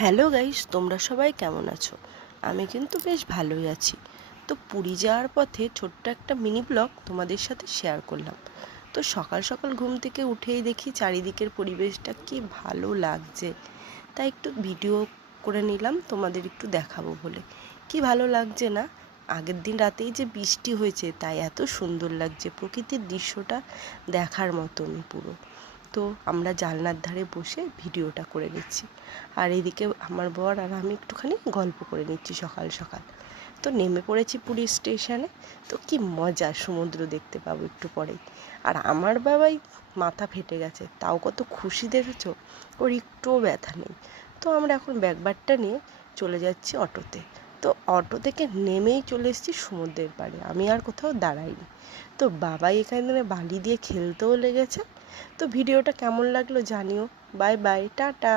Hello guys, তোমরা সবাই কেমন আছো? আমি কিন্তু বেশ ভালোই আছি। তো পুরী যাওয়ার পথে ছোট্ট একটা মিনি ব্লগ তোমাদের সাথে শেয়ার করলাম। তো সকাল সকাল ঘুম থেকে উঠেই দেখি চারিদিকের পরিবেশটা কি ভালো লাগছে, তাই একটু ভিডিও করে নিলাম তোমাদের একটু দেখাবো বলে। কি ভালো লাগছে না? আগের দিন রাতেই যে বৃষ্টি হয়েছে তাই এত সুন্দর লাগছে, প্রকৃতির দৃশ্যটা দেখার মতনই পুরো। তো আমরা জানলার ধারে বসে ভিডিওটা করে নিচ্ছি, আর এদিকে আমার বর আর আমি একটুখানি গল্প করে নিচ্ছি সকাল সকাল। তো নেমে পড়েছি পুরী স্টেশনে। তো কি মজা, সমুদ্র দেখতে পাবো একটু পরেই। আর আমার বাবাই মাথা ফেটে গেছে, তাও কত খুশি দেখেছো, ওর একটুও ব্যথা নেই। তো আমরা এখন ব্যাগবারটা নিয়ে চলে যাচ্ছি অটোতে। তো অটো থেকে নেমেই চলে এসেছি সমুদ্রের পাড়ে, আমি আর কোথাও দাঁড়াইনি। তো বাবাই এখানে বালি দিয়ে খেলতেও লেগেছে। তো ভিডিওটা কেমন লাগলো জানিও। Bye bye, tata.